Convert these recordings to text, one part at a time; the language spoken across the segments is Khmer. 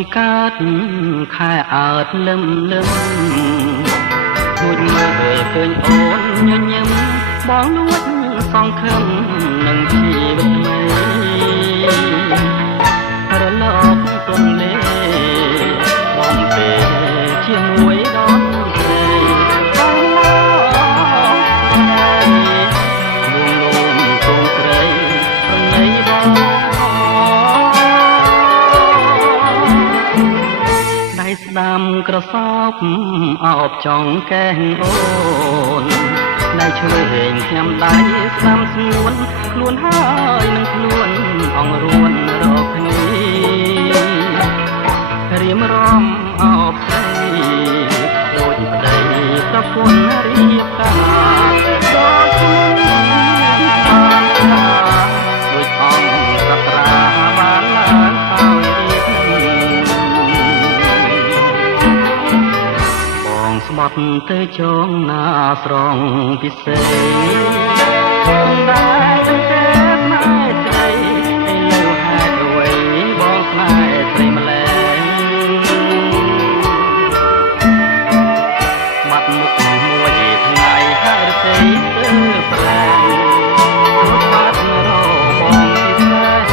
ពីកើតខែអើតលឹមលឹមដូចមើលឃើញអូនញញឹមបងលួចសង្ឃឹមនឹងជីវិតថ្មីរលកទុំលេបងពេជាមួយដល់ស្រីបងឡងលួងលោមគង់ស្រីប្រណីបងដៃស្ដាំក្រសោបអោបចង់កែងអូនដៃឈើហែងខ្ញុំដៃស្ដាំស្ងួនខ្លួនហើយនឹងខ្លួនអងរួនរកគ្នារៀមរំអោបស្រីដូចប្តីប្រពន្ធរៀបការដូចខ្លួនដូចអង្គសត្រាបានឡើងហើយរៀបបងស្បត់ទៅចងណាស្រងពិសេសដែរទៅទេស្នេហ៍ស្រីឲ្យលើហេតុអ្វីបងស្នេហ៍ស្រីម្ល៉េះបាត់មុខមួយថ្ងៃហើយរទេទៅប្រែងរត់បាត់រោបងពិសេស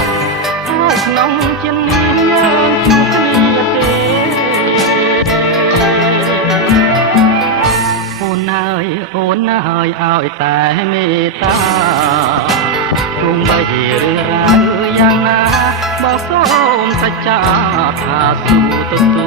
ហើយក្នុងចិនយើងជួបគ្នាទេអូនហើយឲ្យតែមេត្តាទោះបីជារឿងរ៉ាវយ៉ាងណាបើសូមសច្ចាថាស៊ូទទួល